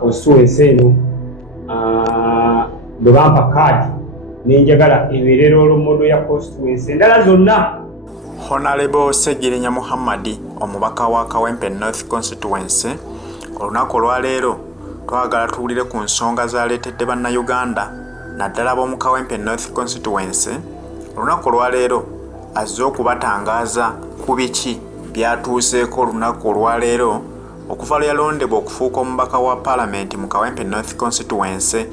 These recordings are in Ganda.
constituency eno bwe bampa kaadi nenjagala ebeere role model ya constituency endala zonna. Hon.Ssegirinya Muhammad omubaka wa Kawempe North Constituency olunaku olwaleero twagala tuwulire ku nsonga zaleetedde bannayuganda naddala b'omu Kawempe North Constituency. Olunaku olwaleero azze okubatangaaza ku biki byatuuseeko olunaku olwaleero okuva lwe yalondebwa okufuuka omubaka wa Parliament mu Kawempe North Constituency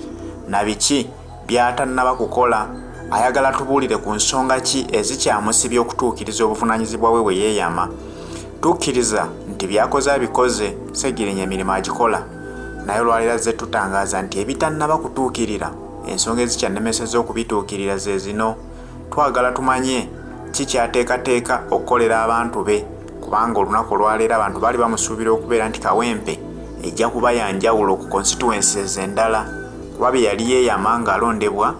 na biki byatannaba kukola. Ayagala tubuulire ku nsonga ki ezikyamusibya okutuukiriza obuvunaanyizibwa bwe yeeyama. Tukkiriza nti byakoze abikoze, Ssegirinya emirimu agikola, naye olwaleero azze tutangaaza nti ebitannaba kutuukirira, ensonga ezikyannemesezza okubituukirira ze zino. Twagala tumanye ki kyateekateeka okukolera abantu be, kubanga olunaku olwaleero abantu baali bamusuubira okubeera nti Kawempe ejja kuba yanjawulo ku constituencies endala, kuba bye yali yeeyama ng'alondebwa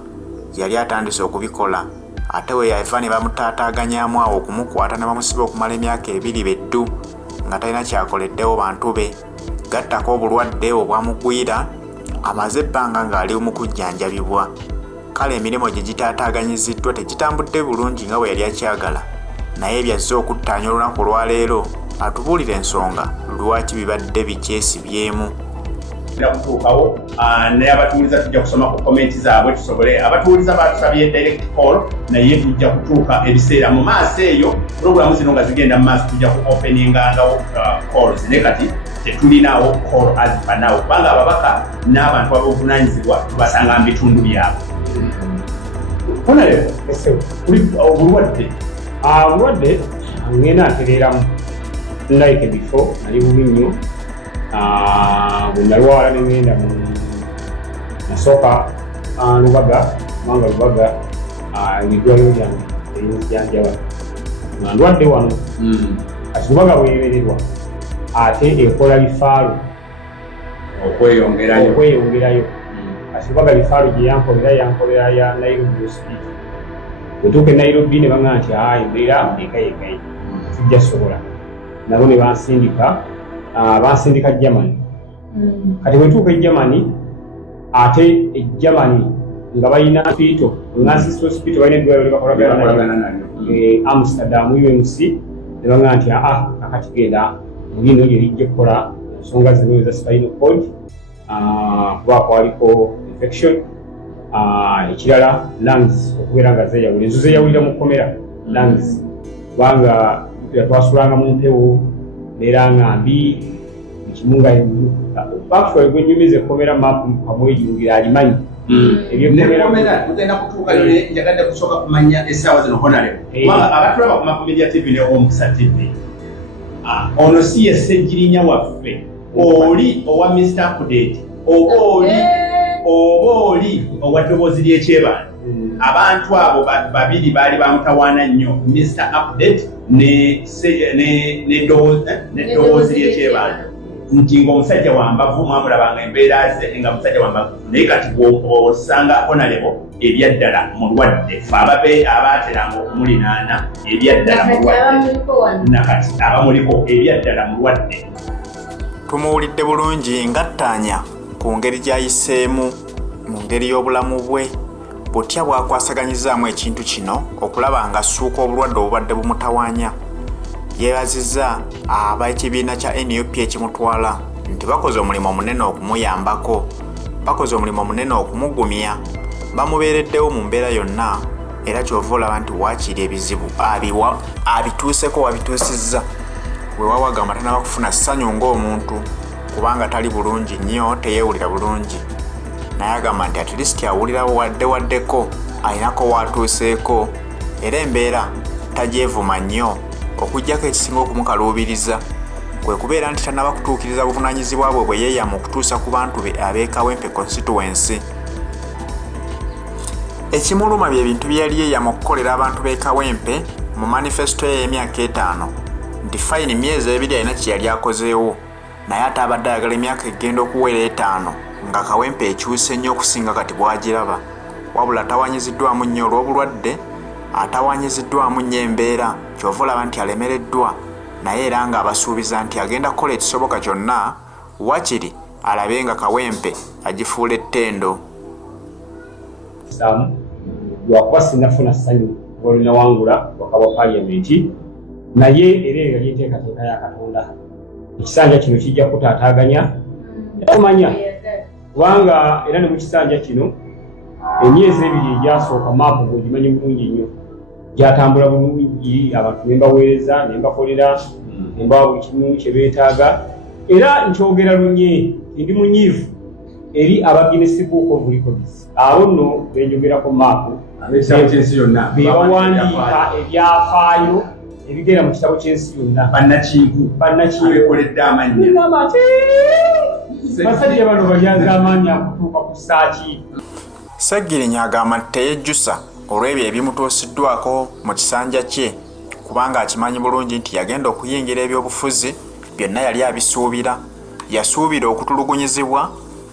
yali atandise okubikola, ate we yava ne bamutaataaganyaamu awo okumukwata ne bamusiba okumala emyaka 2 beddu nga talina kyakoleddewo bantu be. Gattako obulwadde obwamugwira, amaze ebbanga ng'ali mu kujjanjabibwa. Kale emirimu gye gitaataaganyiziddwa tegitambudde bulungi nga bwe yali akyagala, naye byazze okuttaanya olunaku olwaleero atubuulire ensonga lwaki bibadde bikyesibyemu. Kutuukawo naye abatuuliza tujja kusoma ku komenti zaabwe tusobole. Abatuuliza batusabye direct call naye tujja kutuuka ebiseera mu maaso eyo puroguramu zino nga zigenda mu maaso tujja ku openingangawo calls ne kati tetulinaawo call azifanawo kubanga ababaka n'abantu ab'obuvunaanyizibwa tubasanga mu bitundu byabwe. Honalebo obulwadde obulwadde ngenda atereeramu like before nali bubi nnyo. Bwe nalwala ne ngenda nasooka Lubaga kubanga Lubaga eddwaliro lyange erinzijanjaba nga ndwadde wano. Kati Lubaga bwerebererwa ate ekola lifaalu okweyongerayo. Kati Lubaga lifaalu gye yankolera ya Nairobi hospital. Bwe tuuka e Nairobi ne baŋŋamba nti embeera ekayeekaye tujja sobola, nabo ne bansindika Germany. Kati bwe tuuka e Germany ate e Germany nga balina hospital Nurses Hospital balina eddwaliro lye bakolagana nalyo Amsterdam UMC ne baŋŋamba nti kakati genda mu lino lye lijja kukola ensonga zino eza spinal cord kuba kwaliko infection. Ekirala lungs okubeera nga zeeyawula, enzo zeeyawulira mu kkomera lungs kubanga twasulanga mu mpewo mbeera nga mbi ekimu nga actually gwe nnyumiza ekkomera mapu kamwejungira alimanyi nekomera tugenda kutuuka yone njagadde kusooka kumanya essaawa zino Honalebo kubanga abatulaba ku Makumedia TV ne Omukisa TV ono si ye Ssegirinya waffe, oli owa Mr. Update oba oli owa ddoboozi ly'ekyebanja. Abantu abo babiri baali bamutawaana nnyo, Mr. Update n'eddoboozi ly'ekyebanja, nti ng'omusajja wambavu mwamulabanga embeera ze nga musajja wambavu. Naye kati bw'osanga Honalebo ebyaddala mulwadde, fe abaateranga okumulinaana ebyaddala mulwadde, nakati abamuliko ebyaddala mulwadde. Tumuwulidde bulungi ngattaanya ku ngeri gy'ayiseemu mu ngeri y'obulamu bwe, butya bw'akwasaganyizaamu ekintu kino okulaba nga assuuka obulwadde obubadde bumutawaanya. Yeebazizza ab'ekibiina kya NUP ekimutwala nti bakoze omulimu omunene okumuyambako, bakoze omulimu omunene okumugumya, bamubeereddewo mu mbeera yonna, era kyova olaba nti waakiri ebizibu abituuseko wabituusizza. Bwe wawagamba tanaba kufuna ssanyu ng'omuntu kubanga tali bulungi nnyo, teyeewulira bulungi, naye agamba nti at least awulira waddewaddeko, alinako watuuseeko, era embeera tagyevuma nnyo, okuggyako ekisinga okumukaluubiriza kwe kubeera nti tanaba kutuukiriza buvunaanyizibwa bwe bwe yeeyama okutuusa ku bantu be ab'e Kawempe constituency. Ekimuluma bye bintu bye yali yeeyama okukolera abantu b'e Kawempe mu manifesto ye y'emyaka 5 nti fayini myezi 2 alina kye yali akozeewo, naye ate abadde ayagala emyaka egenda okuwera 5 nga Kawempe ekyuse nnyo okusinga kati bw'agiraba, wabula atawanyiziddwamu nnyo olw'obulwadde, atawanyiziddwamu nnyo embeera, kyova olaba nti alemereddwa, naye era nga abasuubiza nti agenda kukola ekisoboka kyonna, wakiri alabe nga kawempe agifuula ettendo. Samu lwakuba sinnafuna ssanyu olina wangula wakawa paliamenti naye era nga lyenteekateeka ya Katonda ekisanja kino kijja kutaataaganya omanya kubanga era ne mu kisanja kino emyezi ebiri egyasooka maapu gwegimanyi bulungi nnyo gyatambula bulungi abantu ne mbaweereza ne mbakolera ne mbawa buli kimu kye beetaaga era nkyogera lunye ndi munyiivu eri aba Guinness Book of Records abo nno benjogerako maapu bebawandiika ebyafaayo ebigenda mu kitabo ky'ensi yonna bannakintu abekoledde amannya basajja bano balyaza amaanyi akutuuka ku ssaaki. Ssegirinya agamba teyejjusa olw'ebyo ebimutuusiddwako mu kisanja kye kubanga akimanyi bulungi nti yagenda okuyingira ebyobufuzi byonna yali abisuubira. Yasuubira okutulugunyizibwa,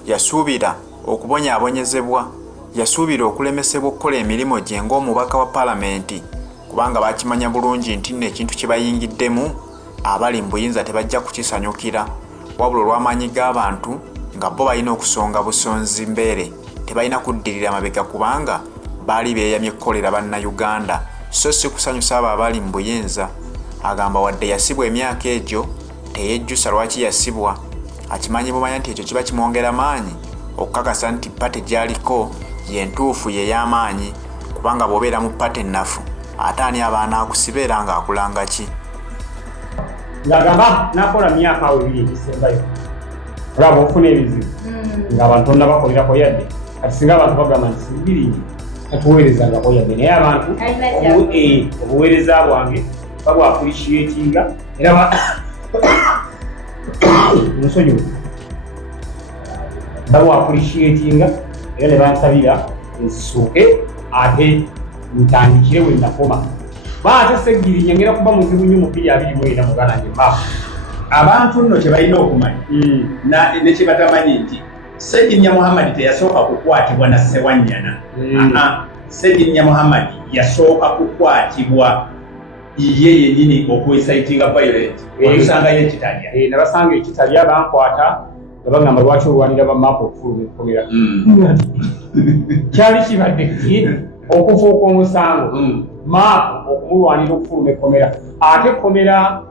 yasuubira okubonyaabonyezebwa, yasuubira okulemesebwa okukola emirimu gye ng'omubaka wa palamenti kubanga bakimanya bulungi nti nno ekintu kye bayingiddemu abali mu buyinza tebajja kukisanyukira wabula olw'amaanyi g'abantu nga bo balina okusonga busonzi mbeere tebalina kuddirira mabega kubanga baali beeyamye okukolera bannayuganda so si kusanyusa abo abali mu buyinza. Agamba wadde yasibwa emyaka egyo teyejjusa lwaki yasibwa, akimanyi bumanya nti ekyo kiba kimwongera maanyi okukakasa nti pate gy'aliko yentuufu yey'amaanyi kubanga bw'obeera mu pate ennafu ate ani abaana akusiba era ng'akulanga ki. Ng'agamba nakola myaka awo ebiri egisembayo olaba ofuna ebizibu ng'abantu onna bakolerako yadde kati singa abantu bagamba nti Ssegirinya tatuweerezangako yadde naye abantu obuweereza bwange babwa appreciatinga era nsonyiwa babwa appreciatinga era ne bansabira nsooke ate ntandikire we nakoma baate Ssegirinya ngera kuba muzibu nnyo mu 2024 muganange maapu abantu nno kye balina okumanya ne kye batamanyi nti Ssegirinya Muhammad teyasooka kukwatibwa na Ssewanyana. Ssegirinya Muhammad yasooka kukwatibwa ye yennyini okuincitinga violent okusangayo ekitalya. Nabasanga ekitalya bankwata nga bagamba lwaki olwanira bamaapu okufuluma ekkomera kyali kibadde ki okufuuka omusango maapu okumulwanira okufuluma ekkomera ate ekkomera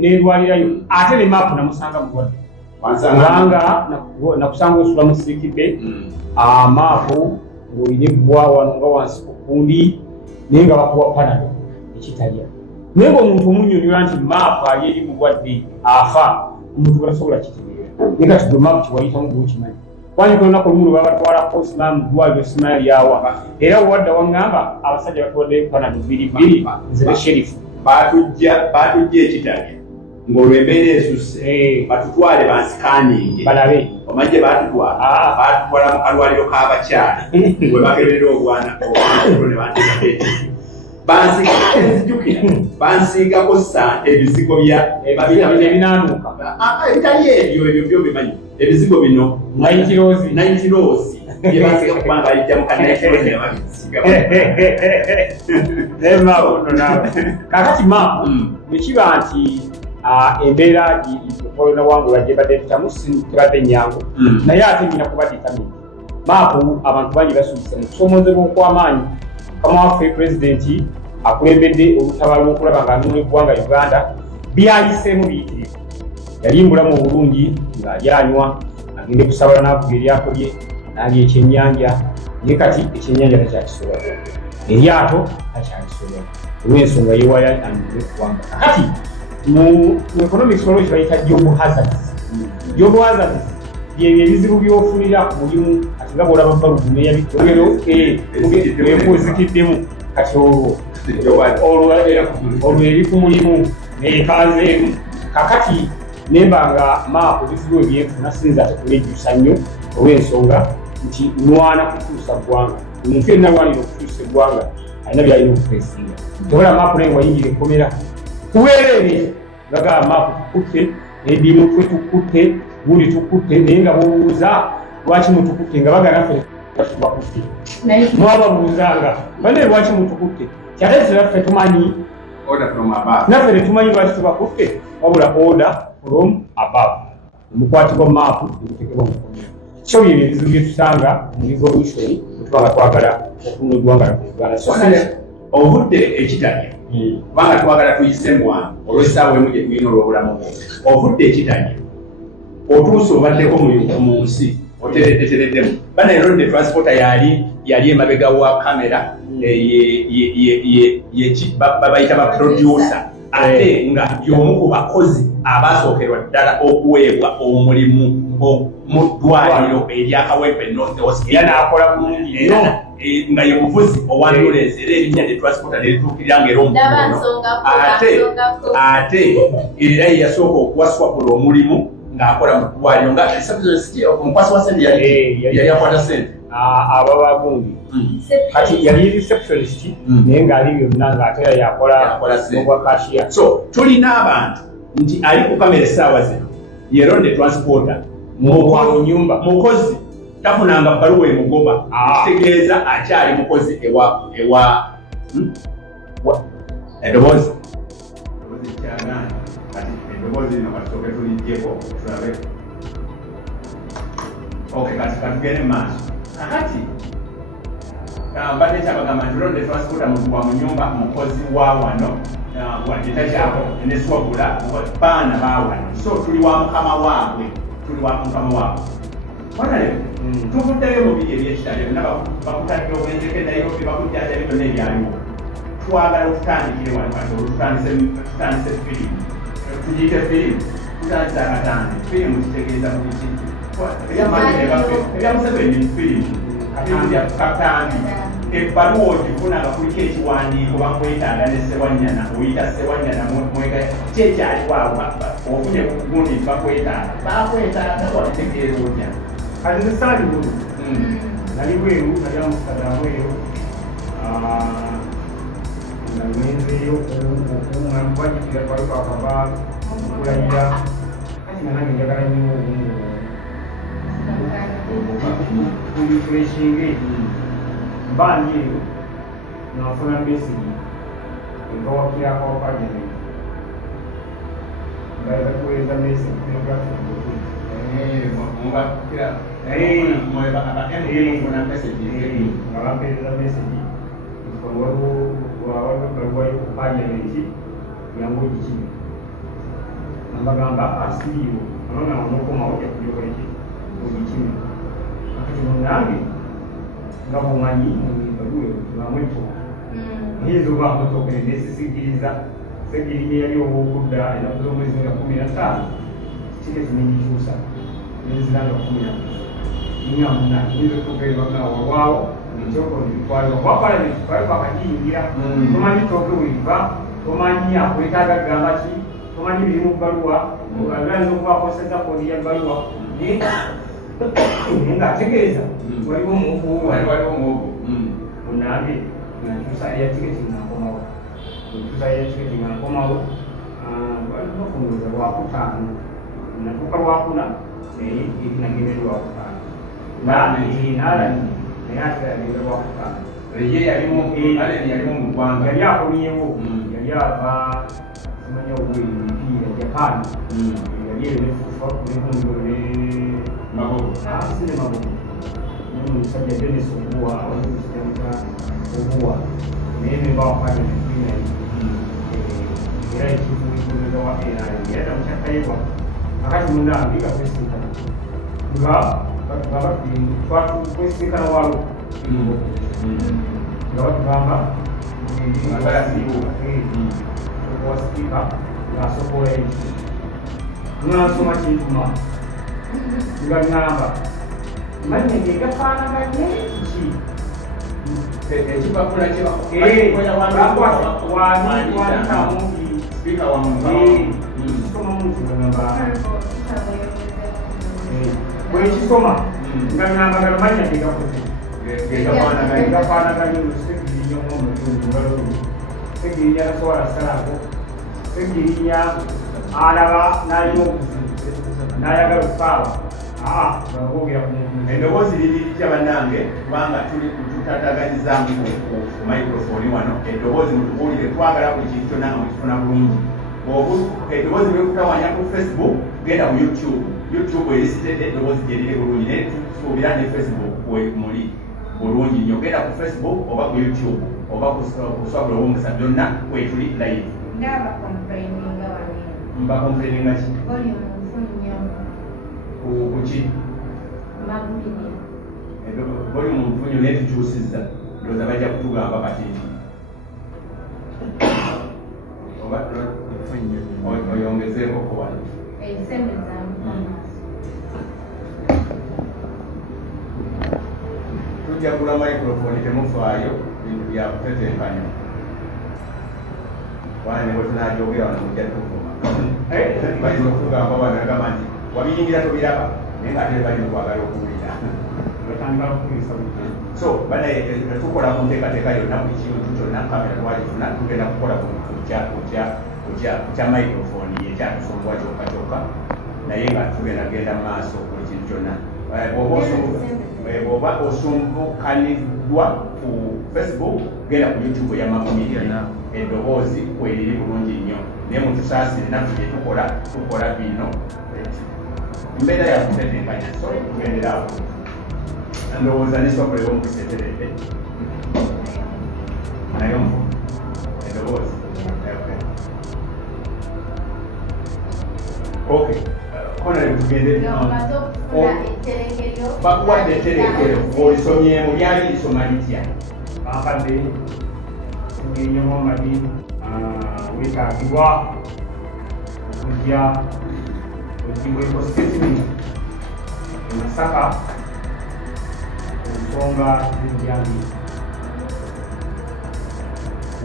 nerwalirayo ate ne maapu namusanga mulwadde kubanga nakusanga osula musiikidde maapu ng'olina ebbwa wano nga wansi ku kundi naye nga bakuwa panado ekitalya naye ng'omuntu omunnyonnyola nti maapu ali eri mulwadde afa omuntu balasobola kitegeera naye kati gwe maapu kiwayitamu gwokimanyi kwanyika olunaku olumu lwe babatwala Osman mu ddwaliro Sima lyawa era wadda waŋŋamba abasajja batuwaddeyo panado 2 nze ne sherifu baatujja ekitalya ng'olwo embeera esusse batutwale bansikaninge balabe omanye baatutwala mu kalwaliro k'abakyala we bakeberera obwana ne banteeka banzijukira bansiigako ebizigo ebinaanuuka ebitali ebyo byo bimanyi ebizigo bino 90 roosi byebansiga kubanga alijja mu kanaikirozi kakati maapu nekiba nti embeera olina wangula gyebadde entamu tebadde ennyangu naye ate nina kuba ditamini maapu abantu bangi basubise mu kusoomozebwa okw'amaanyi mukama waffe pulezidenti akulembedde olutabaalo lw'okulaba ng'anunula eggwanga Uganda byayiseemu biyitirivu yali mbulamu obulungi ng'ali anywa agende kusabala n'avuga eryako lye n'alya ekyennyanja naye kati ekyennyanja takyakisobola eryato takyalisobola olw'ensonga yeewaya anyumula eggwanga kati mu economics waliwo kibayita job hazards byebyo ebizibu byofunira ku mulimu kati nga bw'olaba balugumu eyabitogero ekuzikiddemu kati olwo eri ku mulimu neekanzeemu kakati nembanga maapu ebizibu ebyenfuna sinza tekulejjusa nnyo olw'ensonga nti nwana kutuusa ggwanga omuntu yenna lwanira okutuusa eggwanga alina byalina okufeesinga tobola maapu naye wayingira ekkomera kuweerere gagamba maapu tukutte ebimu twe tukutte gundi tukutte naye nga bobuuza lwaki mutukutte nga bagala ffe tubakutte mwababuuzanga bane lwaki mutukutte kyalese naffe tumanyi naffe tetumanyi lwaki tubakutte wabula order from above mukwatibwa maapu mutekebwa mu so bye ebizibu bye tusanga mu revolution twala twagala okununula eggwanga laffe Uganda. Obudde ekitanya kubanga twagala tuyise mu wange olw'essaawa emu gye tulina olw'obulamu bwo. Obudde ekitanya otuuse obaddeko mu nsi otereddetereddemu. Bana eronde transporter yali emabega wa kamera babayita ba producer ate nga y'omu ku bakozi abasookerwa ddala okuweebwa omulimu mu ddwaliro eryakawempe North West. Era n'akola bulungi nga ye muvuzi owa ambulance era erinnya lye transporter nerituukirira ng'era omukono ate era ye yasooka okuwaswapula omulimu ng'akola mu ddwaliro nga omukwasi wa ssente yali akwata ssente ababa gundi kati yali receptionist naye ng'ali byonna ng'ate yakola n'obwa cashier. So tulina abantu nti ali ku kamera essaawa zino yeronde transporter mu nyumba mukozi tafunanga bbaluwa emugoba kitegeeza akyali mukozi ewa eddoboozi kyagana kati eddoboozi lino kasooke tulijjeko tulabe kati katugende mu maaso kakati mbadde kyabagamba nti ronde transporter wa mu nyumba mukozi wa wano wadde takyako neswabula baana bawano so tuli wa mukama waabwe wanaleo tuvuddeyo mu biri ebyekitale bonna bakutadde obwenzeko enairobi bakujjanjabi byonna ebyaliwo twagala otutandikire wano kati olututandise firimu tugiyite firimu tutandise akatambi firimu kitegeeza mu biki ebya Museveni firimu katambi ebbaluwa ogifunanga kuliko ekiwandiiko bakwetaaga ne Ssewanyana oyita Ssewanyana mwega kyekyaliwo ofunye kugundi bakwetaaga wategeeza otya kati nsaali bulu nali bweru nali amusada bweru nga ngenzeeyo okuwajikira kwaliko akaba okulayira kati nga nange njagala nnyo kulifreshinge mbandi eyo nafuna mesigi engawakirako wapajene ngaekuweza mesigi ngabampereza mesigi waliwo kupajamenti yangu gikimi nambagamba asiriyo anona wanokomawo jakujokoleki ogikimi akati munange nga bumanyi mubaluwe bamwepo hizo bamutokere nesisigiriza Ssegirinya yali ow'okudda ennaku z'omwezi nga 15 tiketi nengikyusa nenziranga 10 nyamuna hizo tokere bagawawaawo ekyokola ebitwalibwa kuba palamenti twalibwa akagiyingira tomanyi tooke bweriva tomanyi akwetaaga kugamba ki tomanyi biri mu bbaluwa ogaganza okubakoseza kodi ya bbaluwa naye ng'ategeeza waliwo muogo munange nakyusa eya tiketi nankomawo walina okunguza lwakutaano natuuka lwakuna naye nagende lwakutaano naalani naye ate yagenda lwakutaano yalimu mu ggwanga yali akomyewo yali ava simanya obweri mipiira Japan yali eyo nefufa nekungo sine magogo omusajja Dennis Obuwa awaikijamuka Obuwa naye nebawapata nekiina era ekifuulikuleza wa NRA era tamukyakayebwa akati munange gakwesinkana nga twatukwesinkana walo nga batugamba okuwa sipiika ng'asokola eki nansoma kintuma nga ngamba manye ngegafaanaganye ki ekipapula wanikamu sipiika wamusoma muntu ngamba bwekisoma nga ngamba galamanya gegakoze gegafaanaganye Ssegirinya omutundu balolu Ssegirinya tasobola salako Ssegirinya alaba n'alina obuzibu n'ayagala okukaawa eddoboozi liririkya bannange kubanga tuli tutataganyizamu ku microphone wano eddoboozi mutubuulire twagala buli kintu kyonna nga mukifuna bulungi eddoboozi lyokutawanya ku Facebook genda ku YouTube YouTube erisitedde eddoboozi gye liri bulungi naye tusuubira ne Facebook muli bulungi nnyo. Genda ku Facebook oba ku YouTube oba ku swabula ow'omukisa byonna kwetuli live. Mba complaininga ki? Ku ki? Boli mu nfunyo naye tukyusizza ndowooza bajja kutugamba kati oba oyongezeeko ku wano. Tujja kugula microphone temufaayo bintu bya kutetenkanya wana ne bwe tunaajogera wano mujja tuvuma bayinza okutugamba wano agamba nti wabiyingira tobiraba naye nga ate balina okwagala okuwulira. So banaye tukola ku nteekateeka yonna buli kintu kyonna kamera twagifuna tugenda kukola ku kya microphone yekyatusumbwa kyokka kyokka naye nga tugenda genda mu maaso buli kintu kyonna. Bw'oba osumbukanidwa ku Facebook genda ku YouTube ya Makumiriana eddoboozi kweriri bulungi nnyo naye mutusaasire naffe gye tukola bino mbeera ya kutetenkanya so tugendera awo ndowooza nesobola omukuseteredde naye eddoboozi okay kono tugende bakuwadde etterekero olisomyemu lyali lisoma litya? Akadde ngenyomo madi wetaagibwa okujja oggibweko statement e Masaka ensonga z'ebijambi.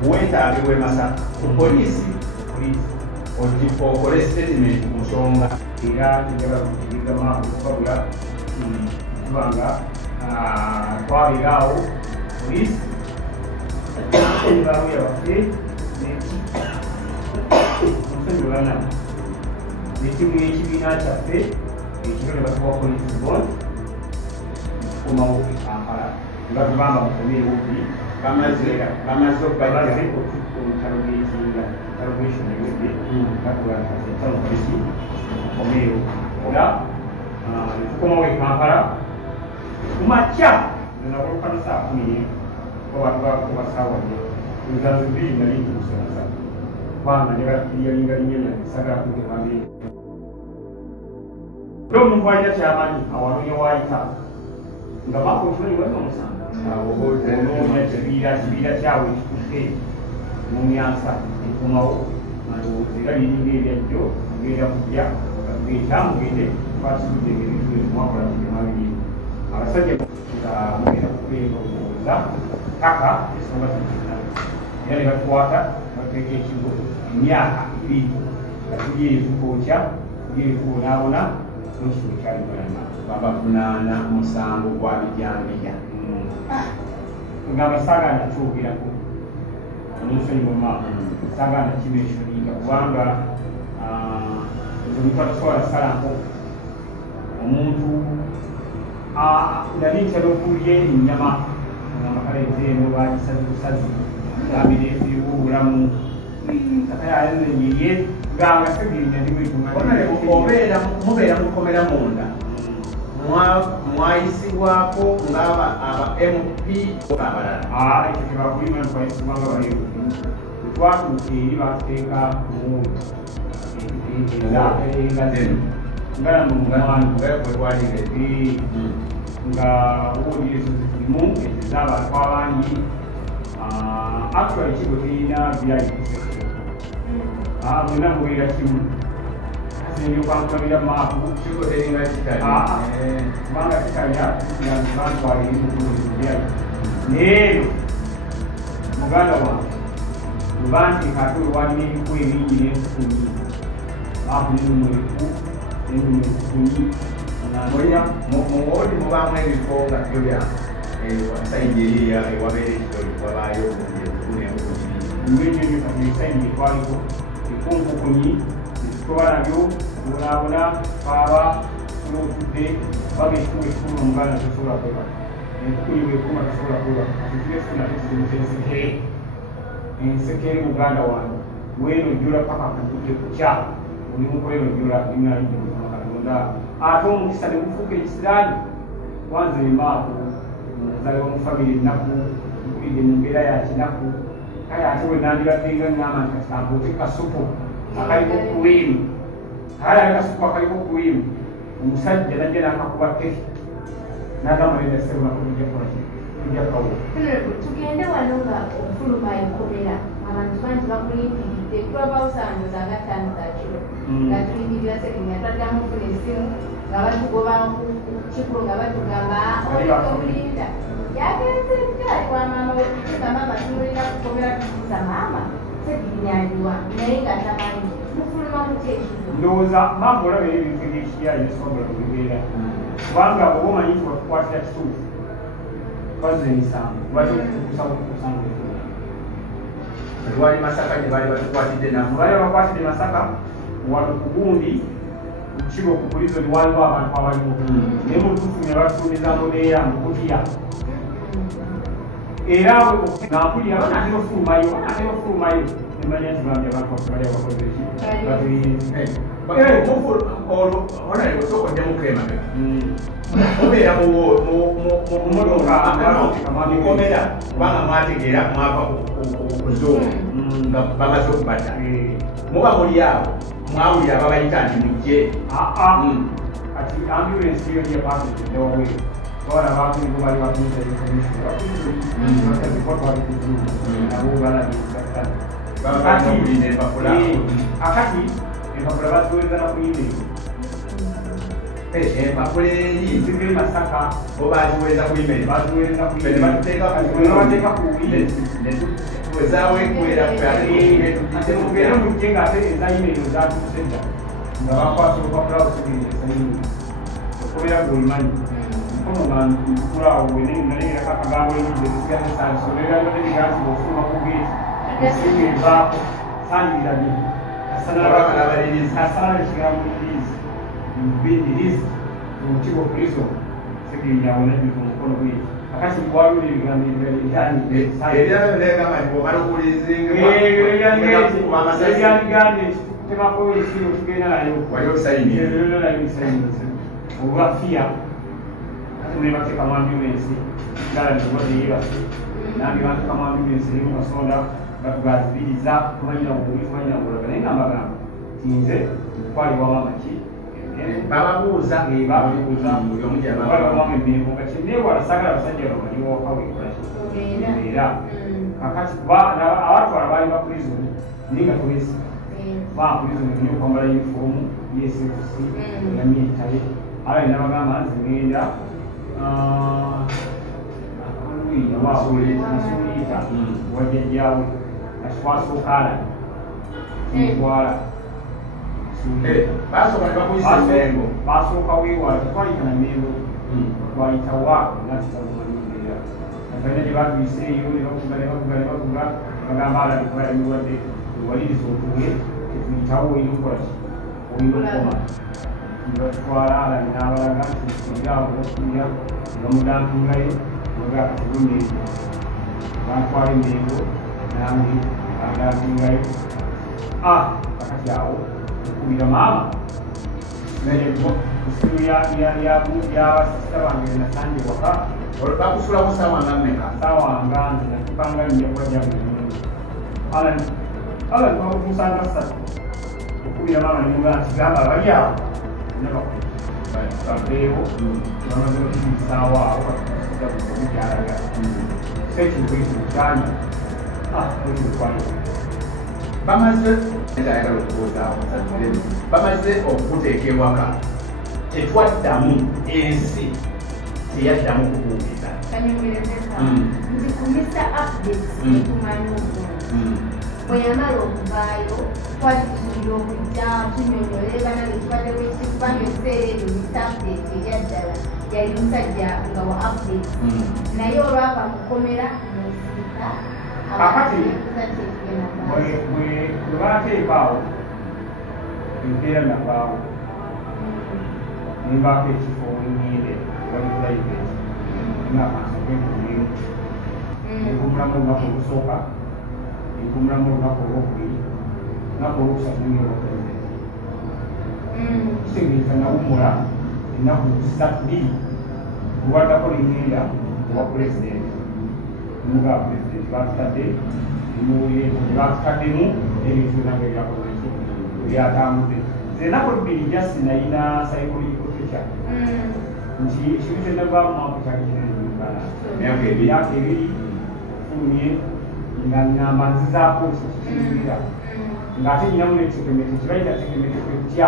Weetaagibwa e Masaka ku poliisi okole statement ku nsonga era njagala kukigizama okubabula kubanga twabeeraawo poliisi engamu yabaffe omusonyiwalana nekimu ekibiina kyaffe ekiro ne batuwa poliisi bon kukomawo e Kampala nga tugamba mukomeewo buli bamaze olutalo lw'ekinga interrogation ewedde katulaetalo polisi mukomeewo era netukomawo e Kampala kumakya nenabolukalu saa 10 oba ssaawa nnya enzazo bbiri nali ntuusanasa kubanga njagala kuyalingalinnya sagala kugebambe era omuntu alina kyamanyi awanoonya waayita nga bakokimanyi waliwo omusango onoonya kibiira kyawe ekikutte mu myasa ekomawo alowooza era liringa ebyajjo mugenda kujja ekyamugende twakirudde ebintu ebimwakola kugemabiri abasajja nga mugenda kukulenga olowooza taka esonga zikina era ne batukwata bateeka ekigo emyaka 2 nga tuli etukookya tuli etubonaabona n'ekiro kyali balama babavunaana musango gwa bijambiya nga basagaana kyogerako omusonyi muma sagaana kimensioninga kubanga omuntu atasobola salanko omuntu nali ntera okulya ennyama amakalezeeno bagisazi busazi gambira eziiwo obulamu katayalenenyiye ganga Ssegirinya mubeera mukomera munda mwayisibwako ng'aba MP abalala ekyo tebakulima twayisibwa nga baleero twatuuka eri batuteeka nga owulire ezo zitulimu ez'abantu abangi actually kigo terina byayikusekero mwena mubeera kimu kasenjokwankulabira maapu kigo teringa kitali kubanga kitalya bantwala eri mutulizi byayi naye muganda wange luba nteeka ate olwalina ebiku ebingi n'ensusunyi maapu nenumweku nenumwesusunyi muwoodi mubaamu ebifo nga byo bya sayidi eriya ewabeera ekitoli wabaayo nibyo kati esayidi gyetwaliko ekunkukunyi ezitwala nabyo tubonaabona twaba tulotudde baga ekikuba ekikulu omuganda tosobola kweba enkukunyi bwekuma tosobola kweba atitulefuna tuzimuza ensekere ensekere muganda wange weno jjula paka kugudde kukya oli mukolero jjula inaalimu katonda ate omukisa ne gufuuka ekisiraani wanze emaako nzale mu famire ennaku mpulidde mu mbeera ya kinaku kale ate we nandibadde nga ngamba nti kati kambuuke kasupu akaliko kuliimu kale ali kasupu akaliko kuliimu omusajja najja n'akakuba teki n'agamba nenda sebunako tujja kawo tugende wano nga ofuluma enkomera abantu bangi bakulindiridde kulabawusandoza nga 5 za kiro nga tulindirira Sseggirinya twaddamu funa essimu nga batugoba kikulo nga batugamba olinda yagenze ebyali wa maama wekuga maama tumulina kukomera tukuza maama Sseggirinya aliwa naye nga tamanyi mufuluma muteekizo ndowooza maama olaba ebintu ebyekiyayi ebisobola kubibeera kubanga oba omanyi nti watukwatira kituufu twaze emisango lwaki okutukusawo okusango Wali Masaka gye baali batukwatidde namu baali bakwatidde Masaka wano ku gundi kukigo ku pulizo liwaliwo abantu abalimu naye mu lutuufu ne batutumiza mubeera mu kutya era nampulira banatera ofulumayo nemanya nti bambi abantu bali abakoze olwo osokodde mukrema mubeera mukomera kubanga mwategeera mwava kuzuumu nga bamaze okubadda muba muli awo mwawulira ababayita nti mujje kati ambulensi yo yepakidewawe bawala abantu nibo bali batumiza akati empapula baziweza nakuyimiri empapula eri ziviri Masaka obaziweza ku email bateeka ku wezawekwera ate mubeere mujje ngaate eza email zatusedda nga bakwasa olupapula busubiriza esayini okubeera gweomanyi kono nga nkulaawo wenengerako akagambo ekigeesiganesansoleraonebigazi ofuluma ku geeti esimu evaako sangiranye asala ekigambo irizi omukigo kristo Sseggirinya awonajjuka omukono gwe akati waliwo ebigambo ebyandigambye tutemako esimu tugenda nayo olwafiya nebateekamu ambulensi gala nibode yebase nambi batekamu ambulensi eri mukasonda batugazibiriza tumanyira tumanyira ngulaga naye ngambagamba tinze twalibwamu amaki bababuuza bababuuzababamu emirimo nga kyenewala sagala abasajja bamaliwokawekolaera kakati abatwala baali bapurizoni naye nga twesi bapurizoni nyo okwambala yunifoomu yesfc yamiyitaye abaali nabagamba nze ngenda masuliita wajjajjaawe atwasooka alani twala basooka weewala tetwayita na mengo twayita waako natutalumanira abalina gye batwiseeyo nebavuga bagamba alabikubalamirwadde ewaliriza otuge tetuyitawo olina okukolaki olina okukoma nebatwala alani n'abalaga nti olirawo okulya bamudampingayo ogakatulumeri bantwala emengo nambi bandampingayo akati awo okubira maama esimu yabasista bange nasanje waka bakusulamu sawa nga mmeka sawa nga nti nakipanga njakwaja mulungi ala nibakutusanga 3 okubira maama nimuga nti gamba bali awo babeewo bamaze okukiisaawo awo mukyalaga sekintu ekyo kyali ekitwali bamaze ayagala okubuuzaawo bamaze okukuteeka ewaka tetwaddamu ensi teyaddamu kukuumiza nzikumisa updates ekumanyi obulungi bweyamala okuvaayo twatusuubira okujja tunyonyole banange tubaddewo ekikubanga ebiseera ebyo misa update eryaddala yali musajja nga wa update naye olwava mukomera nsirika akati bwe bateekaawo empeera navaawo nembaako ekifo ngende bali private ngaakansoke nkulimu enkumulamu olunaku olusooka enkumulamu olunaku olwokubiri olunaku olwokusatu ngeobaprezidenti kitegeeza nawumula ennaku 2 luwaddako ligenda owa pulezidenti nga pulezidenti batutadde batutaddemu ebintu nabwe ebyakozeki byatambudde ennaku 2 jasi nayina psychological teacher nti ekintu kyenavaamu mwaka kyali kinenekana emyaka 2 fulumye nga ngamba nzizaako kikirira ng'ate nyinamu nekitemete kibayita tekemete kwekutya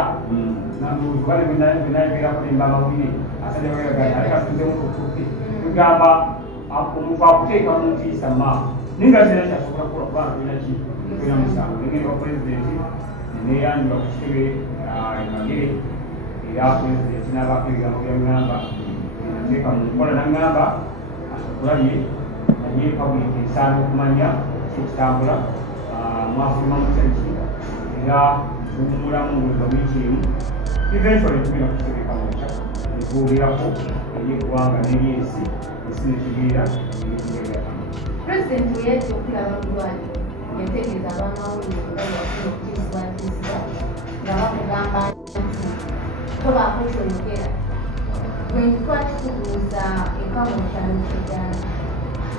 nambuzibale bwenayogerako nemba amawulire asajja bagagana ale kasinzemu kutuke tugamba omuntu akuteeka mu ntiisa ma naye nga tera kyasobola kukola kubanga tulina ki tulina musango negenda pulezidenti neyanjula ku kitebe emagere era pulezidenti n'abaako ebigambo byaŋŋamba nateeka mu nkola naŋŋamba akulabye naye pabulika esaana okumanya kyekitambula mwafuluma mukyaki era tuwumulamu nga wiikiemu eventually tugenda kukitegeka mukya netuwulirako eryekubanga neryesi esi nekibeera nekibeera pulezidenti weyajja okulaba bulwali yategeeza abamawulire nga yafuna okukizibwakizibwa nga bakugamba nti tobaako kyoyogera bwentwaki kubuuza ekamu kyalo kyeganda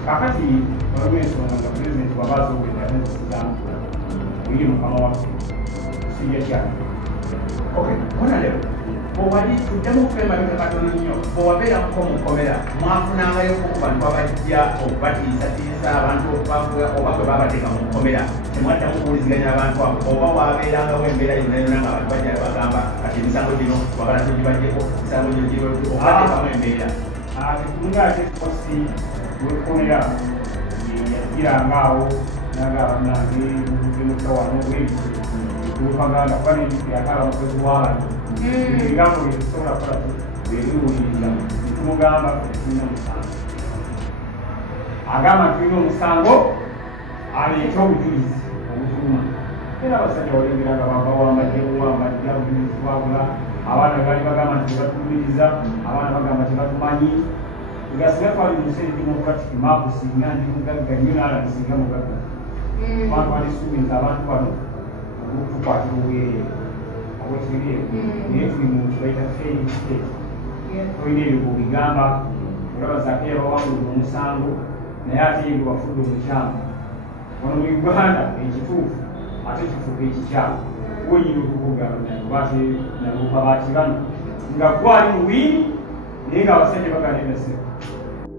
kakati waliwo ensonga nga pulezidenti wabaaza obwedda nezisigamu oyiri mukama waffe sijja kyalo onaleo bwewali tuddemu okwemabika katono nnyo bwewabeeramuko mu nkomera mwafunangayo ku bantu abajja okubatiisatiisa abantu oba kwe babateeka mu nkomera temwaddamu kuwuliziganya abantu abo oba wabeerangawo embeera yonayona nga abantu bajja bagamba kati emisango gino twagala tugibajjeko emisango gino obateekamu embeera tetungaate kosi wekomera yagirangaawo nagabannange mutawano bwebite tulupaganda kuba neyakala mukozi w'abantu ebigambo byetusobola kukola bebiwuliriza netumugamba tulina omusango agamba tulina omusango aleete obujulizi obutuluma era abasajja walengera nga bawambajja obujulizi bwabula abaana baali bagamba nti tebatulumiriza abaana bagamba tebatumanyi ngasinga twali mumusere democratic makusinga ndi mugagga nnyo nalabisinga mugagga abantu balisuubiriza abantu bano okutukwatira obwereere obwekiriire naye tuli mu kibaita failing state tolina ebyo bwebigamba olabazaako yabawangulira omusango naye ate ye bwebafudde omukyamu wano mu uganda ekituufu ate kifuuka ekikyamu woyina okukugamba naye naluka bakibano nga gwali mu bwini naye nga abasajja baganda endase